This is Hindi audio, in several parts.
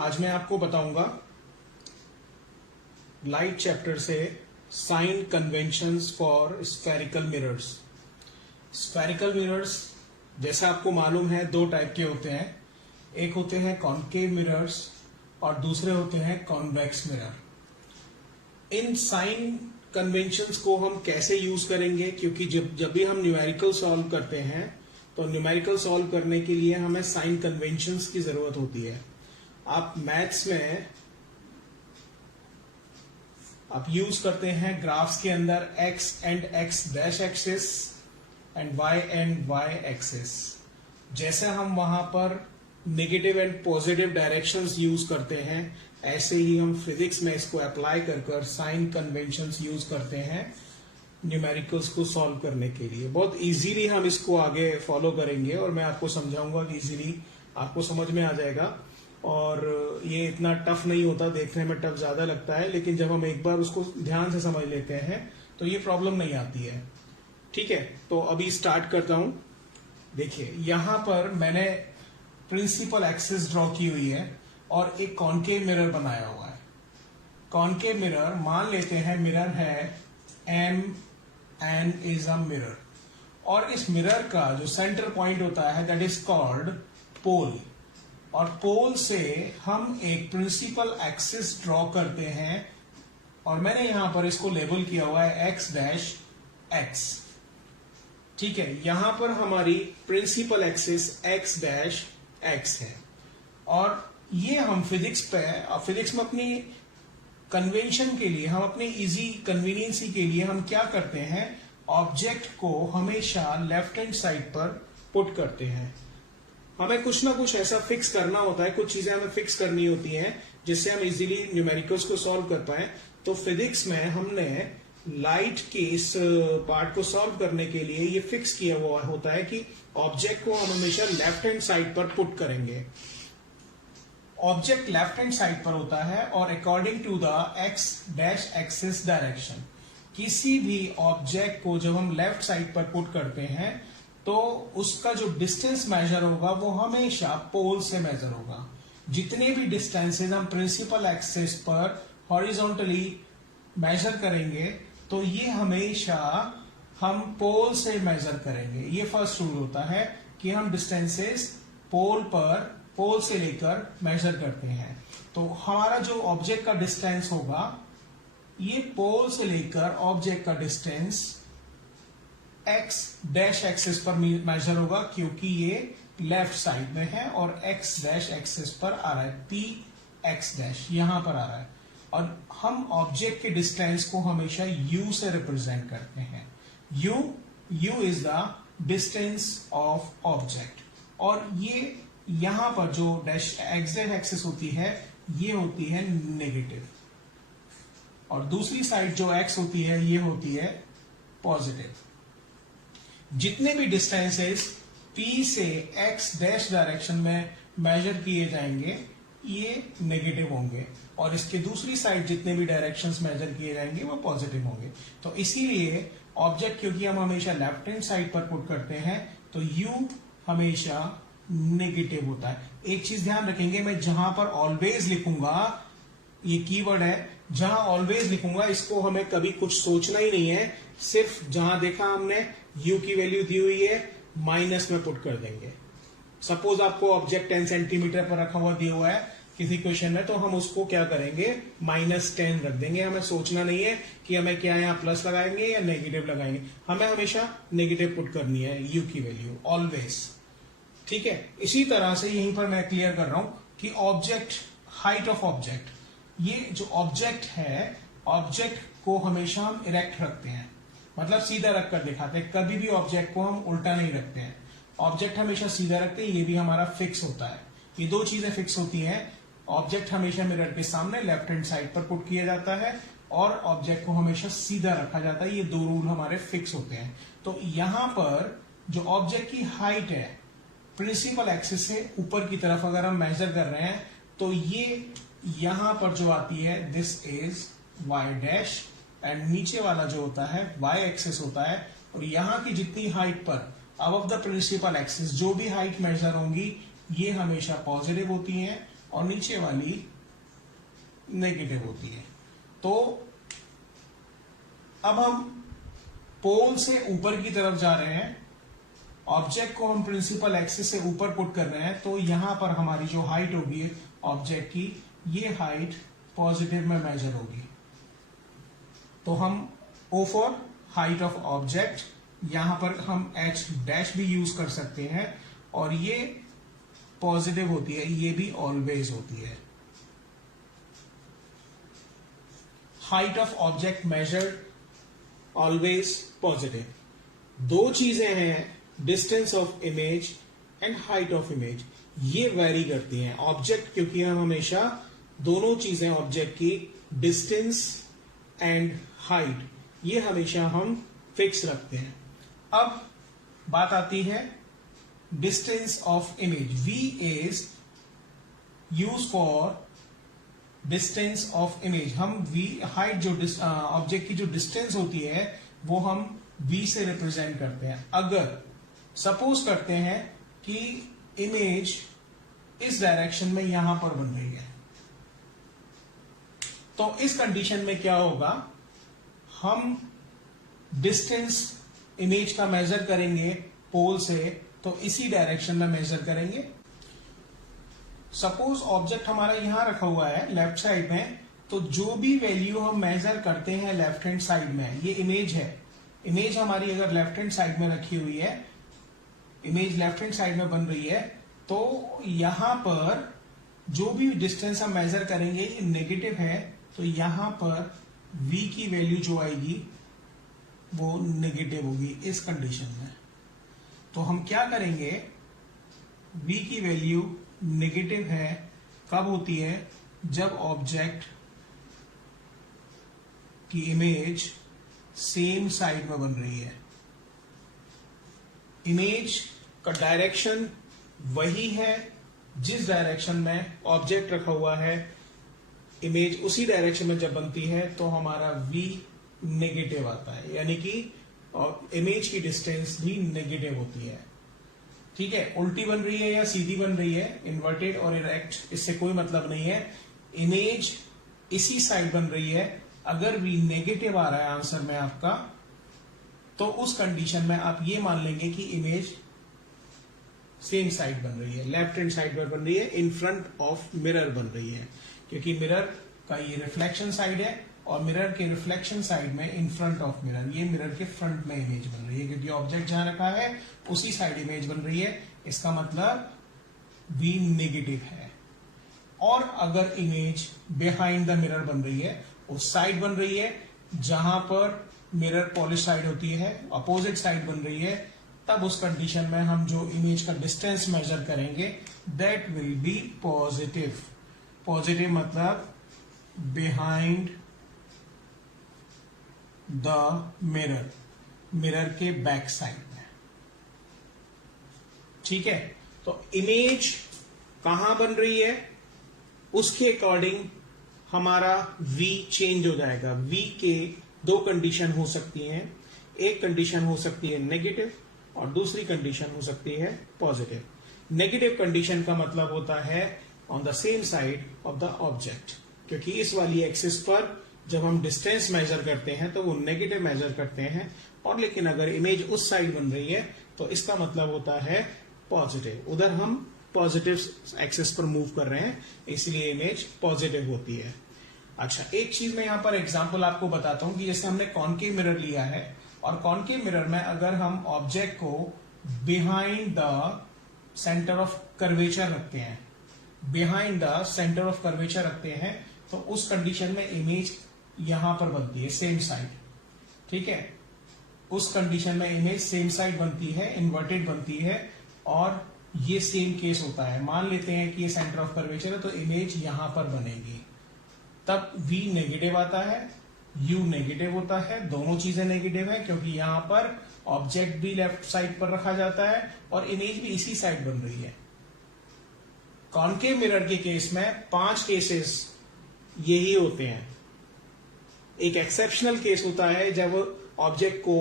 आज मैं आपको बताऊंगा लाइट चैप्टर से sign conventions for spherical mirrors. Spherical mirrors जैसा आपको मालूम है दो टाइप के होते हैं, एक होते हैं कॉन्केव मिरर्स और दूसरे होते हैं कॉन्वेक्स मिरर। इन साइन कन्वेंशंस को हम कैसे यूज करेंगे, क्योंकि जब भी हम न्यूमेरिकल सॉल्व करते हैं तो न्यूमेरिकल सॉल्व करने के लिए हमें साइन कन्वेंशंस की जरूरत होती है। आप मैथ्स में आप यूज करते हैं ग्राफ्स के अंदर x and x dash axis and y and y axis. जैसे हम वहां पर negative and positive directions use करते हैं, ऐसे ही हम फिजिक्स में इसको अप्लाई कर साइन कन्वेंशंस यूज करते हैं न्यूमेरिकल्स को सॉल्व करने के लिए। बहुत इजीली हम इसको आगे फॉलो करेंगे और मैं आपको समझाऊंगा कि इजीली आपको समझ में आ जाएगा। और ये इतना टफ नहीं होता, देखने में टफ ज्यादा लगता है, लेकिन जब हम एक बार उसको ध्यान से समझ लेते हैं तो ये प्रॉब्लम नहीं आती है। ठीक है, तो अभी स्टार्ट करता हूं। देखिए यहां पर मैंने प्रिंसिपल एक्सिस ड्रॉ की हुई है और एक कॉन्केव मिरर बनाया हुआ है। कॉन्केव मिरर मान लेते हैं मिरर है M N is a mirror, और इस मिरर का जो सेंटर पॉइंट होता है दैट इज कॉल्ड पोल, और पोल से हम एक प्रिंसिपल एक्सिस ड्रॉ करते हैं और मैंने यहां पर इसको लेबल किया हुआ है एक्स डैश एक्स। ठीक है, यहां पर हमारी principal axis x dash x है। और ये हम फिजिक्स में अपनी कन्वेंशन के लिए, हम अपनी इजी कन्वीनियंसी के लिए हम क्या करते हैं, ऑब्जेक्ट को हमेशा लेफ्ट हैंड साइड पर पुट करते हैं। हमें कुछ ना कुछ ऐसा फिक्स करना होता है, कुछ चीजें हमें फिक्स करनी होती हैं जिससे हम इजीली न्यूमेरिकल्स को सॉल्व कर पाए। तो फिजिक्स में हमने लाइट के इस पार्ट को सॉल्व करने के लिए ये फिक्स किया हुआ होता है कि ऑब्जेक्ट को हम हमेशा लेफ्ट हैंड साइड पर पुट करेंगे। ऑब्जेक्ट लेफ्ट हैंड साइड पर होता है और according to the x dash axis direction, किसी भी ऑब्जेक्ट को जब हम लेफ्ट साइड पर पुट करते हैं तो उसका जो डिस्टेंस मेजर होगा वो हमेशा पोल से मेजर होगा। जितने भी डिस्टेंसेज हम प्रिंसिपल एक्सिस पर हॉरिजॉन्टली मेजर करेंगे तो ये हमेशा हम पोल से मेजर करेंगे। ये फर्स्ट रूल होता है कि हम डिस्टेंसेस पोल से लेकर मेजर करते हैं। तो हमारा जो ऑब्जेक्ट का डिस्टेंस होगा, ये पोल से लेकर ऑब्जेक्ट का डिस्टेंस एक्स डैश एक्सिस पर मेजर होगा, क्योंकि ये लेफ्ट साइड में है और एक्स डैश एक्सिस पर आ रहा है, पी एक्स डैश यहां पर आ रहा है। और हम ऑब्जेक्ट के डिस्टेंस को हमेशा यू से रिप्रेजेंट करते हैं। You is the distance of object, और ये यहां पर जो डैश एक्स डैश एक्सिस होती है ये होती है नेगेटिव, और दूसरी साइड जो एक्स होती है ये होती है पॉजिटिव। जितने भी डिस्टेंसेस P से x डैश डायरेक्शन में मेजर किए जाएंगे ये नेगेटिव होंगे, और इसके दूसरी साइड जितने भी डायरेक्शंस मेजर किए जाएंगे वो पॉजिटिव होंगे। तो इसीलिए ऑब्जेक्ट क्योंकि हम हमेशा लेफ्ट हैंड साइड पर पुट करते हैं तो u हमेशा नेगेटिव होता है। एक चीज ध्यान रखेंगे, मैं जहां पर ऑलवेज लिखूंगा, ये कीवर्ड है, जहां ऑलवेज लिखूंगा इसको हमें कभी कुछ सोचना ही नहीं है, सिर्फ जहां देखा हमने u की वैल्यू दी हुई है माइनस में पुट कर देंगे। सपोज आपको ऑब्जेक्ट 10 सेंटीमीटर पर रखा हुआ दिया हुआ है किसी क्वेश्चन में, तो हम उसको क्या करेंगे, -10 रख देंगे। हमें सोचना नहीं है कि हमें क्या यहाँ प्लस लगाएंगे या नेगेटिव लगाएंगे, हमें हमेशा नेगेटिव पुट करनी है u की वैल्यू ऑलवेज। ठीक है, इसी तरह से यहीं पर मैं क्लियर कर रहा हूं कि ऑब्जेक्ट, हाइट ऑफ ऑब्जेक्ट, ये जो ऑब्जेक्ट है, ऑब्जेक्ट को हमेशा हम इरेक्ट रखते हैं, मतलब सीधा रखकर दिखाते हैं। कभी भी ऑब्जेक्ट को हम उल्टा नहीं रखते हैं, ऑब्जेक्ट हमेशा सीधा रखते हैं। ये भी हमारा फिक्स होता है, ये दो चीजें फिक्स होती हैं। ऑब्जेक्ट हमेशा मिरर के सामने लेफ्ट हैंड साइड पर पुट किया जाता है और ऑब्जेक्ट को हमेशा सीधा रखा जाता है। ये दो रूल हमारे फिक्स होते हैं। तो यहां पर जो ऑब्जेक्ट की हाइट है प्रिंसिपल एक्सिस से ऊपर की तरफ अगर हम मेजर कर रहे हैं तो ये यहां पर जो आती है this is y dash, and नीचे वाला जो होता है y एक्सिस होता है। और यहां की जितनी हाइट पर अबव द प्रिंसिपल एक्सिस जो भी हाइट मेजर होंगी ये हमेशा पॉजिटिव होती हैं, और नीचे वाली नेगेटिव होती है। तो अब हम पोल से ऊपर की तरफ जा रहे हैं, ऑब्जेक्ट को हम प्रिंसिपल एक्सिस से ऊपर पुट कर रहे हैं, तो यहां पर हमारी जो हाइट होगी ऑब्जेक्ट की, ये हाइट पॉजिटिव में मेजर होगी। तो हम O for height of object, यहां पर हम H डैश भी यूज कर सकते हैं, और ये पॉजिटिव होती है, ये भी ऑलवेज होती है। Height of object measured always positive. दो चीजें हैं, distance of image and height of image, ये वेरी करती हैं। ऑब्जेक्ट, क्योंकि हम हमेशा दोनों चीजें ऑब्जेक्ट की, डिस्टेंस एंड हाइट, ये हमेशा हम फिक्स रखते हैं। अब बात आती है distance of image. V is use for distance of image. हम V हाइट, जो ऑब्जेक्ट की जो डिस्टेंस होती है, वो हम V से रिप्रेजेंट करते हैं। अगर सपोज करते हैं कि इमेज इस डायरेक्शन में यहां पर बन रही है, तो इस कंडीशन में क्या होगा, हम डिस्टेंस इमेज का मेजर करेंगे पोल से, तो इसी डायरेक्शन में मेजर करेंगे। सपोज ऑब्जेक्ट हमारा यहां रखा हुआ है लेफ्ट साइड में, तो जो भी वैल्यू हम मेजर करते हैं लेफ्ट हैंड साइड में, ये इमेज है। इमेज हमारी अगर लेफ्ट हैंड साइड में रखी हुई है, इमेज लेफ्ट हैंड साइड में बन रही है, तो यहां पर जो भी डिस्टेंस हम मेजर करेंगे ये नेगेटिव है, तो यहां पर V की वैल्यू जो आएगी वो नेगेटिव होगी इस कंडीशन में। तो हम क्या करेंगे, V की वैल्यू नेगेटिव है कब होती है, जब ऑब्जेक्ट की इमेज सेम साइड में बन रही है। इमेज का डायरेक्शन वही है जिस डायरेक्शन में ऑब्जेक्ट रखा हुआ है, इमेज उसी डायरेक्शन में जब बनती है तो हमारा V नेगेटिव आता है, यानी कि इमेज की डिस्टेंस भी नेगेटिव होती है। ठीक है, उल्टी बन रही है या सीधी बन रही है, इन्वर्टेड और इरेक्ट, इससे कोई मतलब नहीं है। इमेज इसी साइड बन रही है, अगर V नेगेटिव आ रहा है आंसर में आपका, तो उस कंडीशन में आप ये मान लेंगे कि इमेज सेम साइड बन रही है, लेफ्ट हैंड साइड पर बन रही है, इन फ्रंट ऑफ मिरर बन रही है, क्योंकि मिरर का ये रिफ्लेक्शन साइड है, और मिरर के रिफ्लेक्शन साइड में इन फ्रंट ऑफ मिरर, ये मिरर के फ्रंट में इमेज बन रही है, क्योंकि ऑब्जेक्ट जहां रखा है उसी साइड इमेज बन रही है। इसका मतलब V नेगेटिव है। और अगर इमेज बिहाइंड द मिरर बन रही है, उस साइड बन रही है जहां पर मिरर पॉलिश साइड होती है, अपोजिट साइड बन रही है, तब उस कंडीशन में हम जो इमेज का डिस्टेंस मेजर करेंगे that will be positive. Positive मतलब बिहाइंड द मिरर, मिरर के बैक साइड में। ठीक है, तो इमेज कहां बन रही है उसके अकॉर्डिंग हमारा V चेंज हो जाएगा। V के दो कंडीशन हो सकती हैं, एक कंडीशन हो सकती है नेगेटिव और दूसरी कंडीशन हो सकती है पॉजिटिव। नेगेटिव कंडीशन का मतलब होता है on the same side of the object, क्योंकि इस वाली एक्सिस पर जब हम डिस्टेंस मेजर करते हैं तो वो नेगेटिव मेजर करते हैं, और लेकिन अगर इमेज उस साइड बन रही है तो इसका मतलब होता है पॉजिटिव। उधर हम पॉजिटिव एक्सिस पर मूव कर रहे हैं, इसलिए इमेज पॉजिटिव होती है। अच्छा, एक चीज मैं यहां पर एग्जांपल आपको बताता हूं कि जैसे हमने कॉनकेव मिरर लिया है, और कॉनकेव मिरर में अगर हम ऑब्जेक्ट को behind the centre of curvature रखते हैं, behind the centre of curvature रखते हैं, तो उस कंडीशन में इमेज यहां पर बनती है सेम साइड। ठीक है, उस कंडीशन में इमेज सेम साइड बनती है, इन्वर्टेड बनती है, और ये सेम केस होता है। मान लेते हैं कि ये सेंटर ऑफ कर्वेचर है, तो इमेज यहां पर बनेगी, तब V नेगेटिव आता है, U नेगेटिव होता है, दोनों चीजें नेगेटिव है, क्योंकि यहां पर ऑब्जेक्ट भी लेफ्ट साइड पर रखा जाता है और इमेज भी इसी साइड बन रही है। कॉनकेव मिरर के केस में 5 केसेस यही होते हैं। एक एक्सेप्शनल केस होता है जब ऑब्जेक्ट को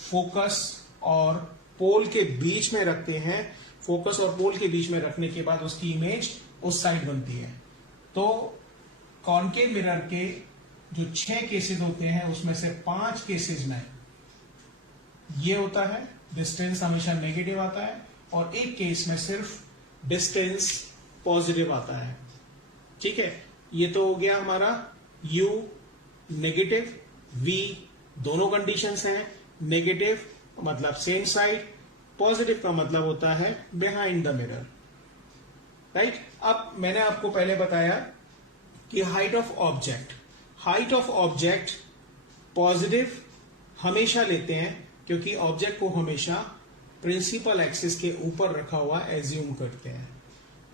फोकस और पोल के बीच में रखते हैं, फोकस और पोल के बीच में रखने के बाद उसकी इमेज उस साइड बनती है। तो कॉनकेव मिरर के जो 6 केसेस होते हैं उसमें से 5 केसेस में ये होता है, डिस्टेंस हमेशा नेगेटिव आता है, और एक केस में सिर्फ डिस्टेंस पॉजिटिव आता है। ठीक है, ये तो हो गया हमारा u नेगेटिव, v दोनों कंडीशंस हैं। नेगेटिव मतलब सेम साइड, पॉजिटिव का मतलब होता है बिहाइंड द मिरर, राइट। अब मैंने आपको पहले बताया कि हाइट ऑफ ऑब्जेक्ट पॉजिटिव हमेशा लेते हैं, क्योंकि ऑब्जेक्ट को हमेशा प्रिंसिपल एक्सिस के ऊपर रखा हुआ एज्यूम करते हैं,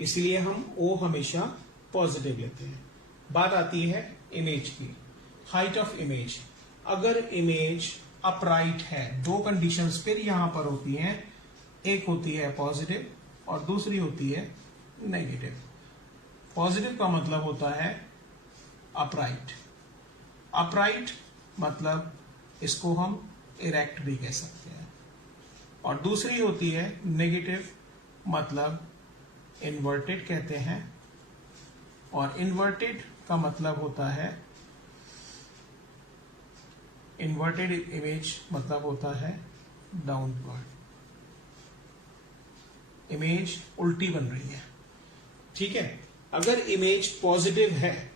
इसलिए हम ओ हमेशा पॉजिटिव लेते हैं। बात आती है इमेज की, हाइट ऑफ इमेज। अगर इमेज अपराइट है, दो कंडीशंस फिर यहां पर होती हैं, एक होती है पॉजिटिव और दूसरी होती है नेगेटिव। पॉजिटिव का मतलब होता है अपराइट, अपराइट मतलब इसको हम इरेक्ट भी कह सकते हैं, और दूसरी होती है नेगेटिव मतलब इन्वर्टेड कहते हैं, और इन्वर्टेड का मतलब होता है, इन्वर्टेड इमेज मतलब होता है डाउनवर्ड, इमेज उल्टी बन रही है। ठीक है, अगर इमेज पॉजिटिव है,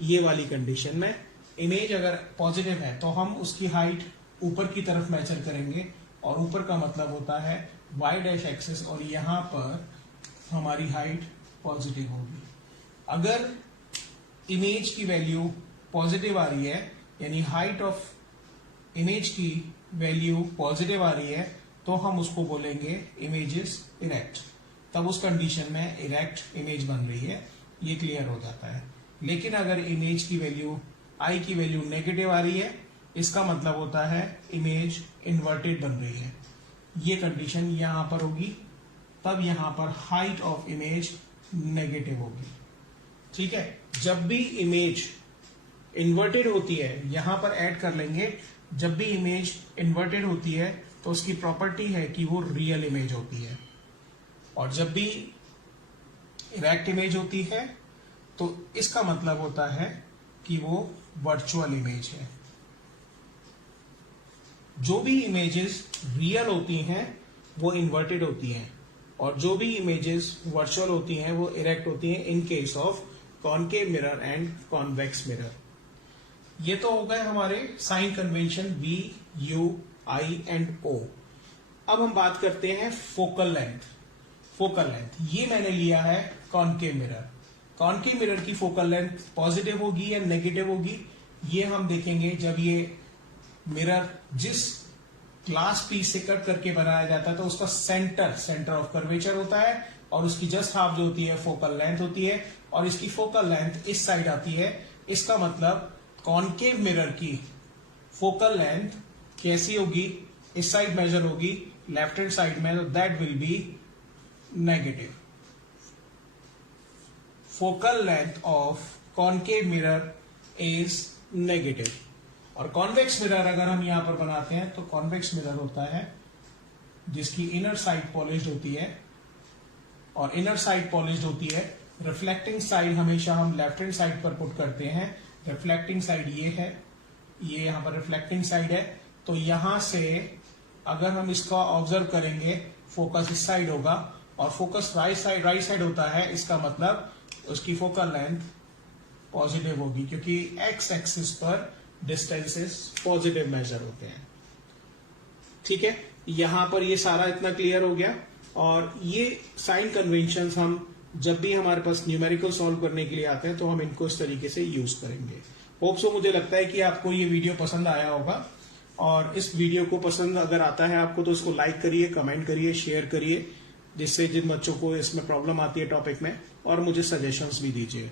ये वाली कंडीशन में इमेज अगर पॉजिटिव है तो हम उसकी हाइट ऊपर की तरफ मेजर करेंगे, और ऊपर का मतलब होता है y डैश एक्सिस, और यहां पर हमारी हाइट पॉजिटिव होगी। अगर इमेज की वैल्यू पॉजिटिव आ रही है, यानी हाइट ऑफ इमेज की वैल्यू पॉजिटिव आ रही है, तो हम उसको बोलेंगे इमेज इज इरेक्ट। तब उस कंडीशन में इरेक्ट इमेज बन रही है, ये क्लियर हो जाता है। लेकिन अगर इमेज की वैल्यू आई की वैल्यू नेगेटिव आ रही है, इसका मतलब होता है इमेज इन्वर्टेड बन रही है, ये कंडीशन यहां पर होगी, तब यहां पर हाइट ऑफ इमेज नेगेटिव होगी। ठीक है, जब भी इमेज इन्वर्टेड होती है, यहां पर ऐड कर लेंगे, जब भी इमेज इन्वर्टेड होती है तो उसकी प्रॉपर्टी है कि वो रियल इमेज होती है, और जब भी इरेक्ट इमेज होती है तो इसका मतलब होता है कि वो वर्चुअल इमेज है। जो भी इमेजेस रियल होती हैं वो इन्वर्टेड होती हैं, और जो भी इमेजेस वर्चुअल होती हैं वो इरेक्ट होती हैं in case of concave mirror and convex mirror. ये तो हो गए हमारे sign convention V, U, I and O। अब हम बात करते हैं फोकल लेंथ। फोकल लेंथ ये मैंने लिया है कॉनकेव मिरर। कॉनकेव मिरर की फोकल लेंथ पॉजिटिव होगी या नेगेटिव होगी, ये हम देखेंगे जब ये मिरर जिस ग्लास पीस से कट करके बनाया जाता है तो उसका सेंटर ऑफ कर्वेचर होता है, और उसकी जस्ट हाफ जो होती है फोकल लेंथ होती है, और इसकी फोकल लेंथ इस साइड आती है। इसका मतलब कॉनकेव मिरर की फोकल लेंथ कैसी होगी, इस साइड मेजर होगी लेफ्ट हैंड साइड में, तो that will be negative. Focal length of concave mirror is negative. और कॉन्वेक्स मिरर अगर हम यहां पर बनाते हैं तो कॉन्वेक्स मिरर होता है जिसकी इनर साइड पॉलिश्ड होती है, और इनर साइड पॉलिश्ड होती है। रिफ्लेक्टिंग साइड हमेशा हम लेफ्ट हैंड साइड पर पुट करते हैं। रिफ्लेक्टिंग साइड ये है, ये यहां पर रिफ्लेक्टिंग साइड है, तो यहां से अगर हम इसका ऑब्जर्व करेंगे फोकस इस साइड होगा, और फोकस राइट साइड होता है, इसका मतलब उसकी फोकल लेंथ पॉजिटिव होगी, क्योंकि एक्स एक्सिस पर डिस्टेंसेस पॉजिटिव मेजर होते हैं। ठीक है, यहां पर ये सारा इतना क्लियर हो गया, और ये साइन कन्वेंशंस हम जब भी हमारे पास न्यूमेरिकल सॉल्व करने के लिए आते हैं तो हम इनको इस तरीके से यूज करेंगे। होप सो, मुझे लगता है कि आपको ये वीडियो पसंद आया होगा, और इस वीडियो को पसंद अगर आता है आपको तो इसको लाइक करिए, कमेंट करिए, शेयर करिए, जिससे जिन बच्चों को इसमें प्रॉब्लम आती है टॉपिक में, और मुझे सजेशंस भी दीजिए।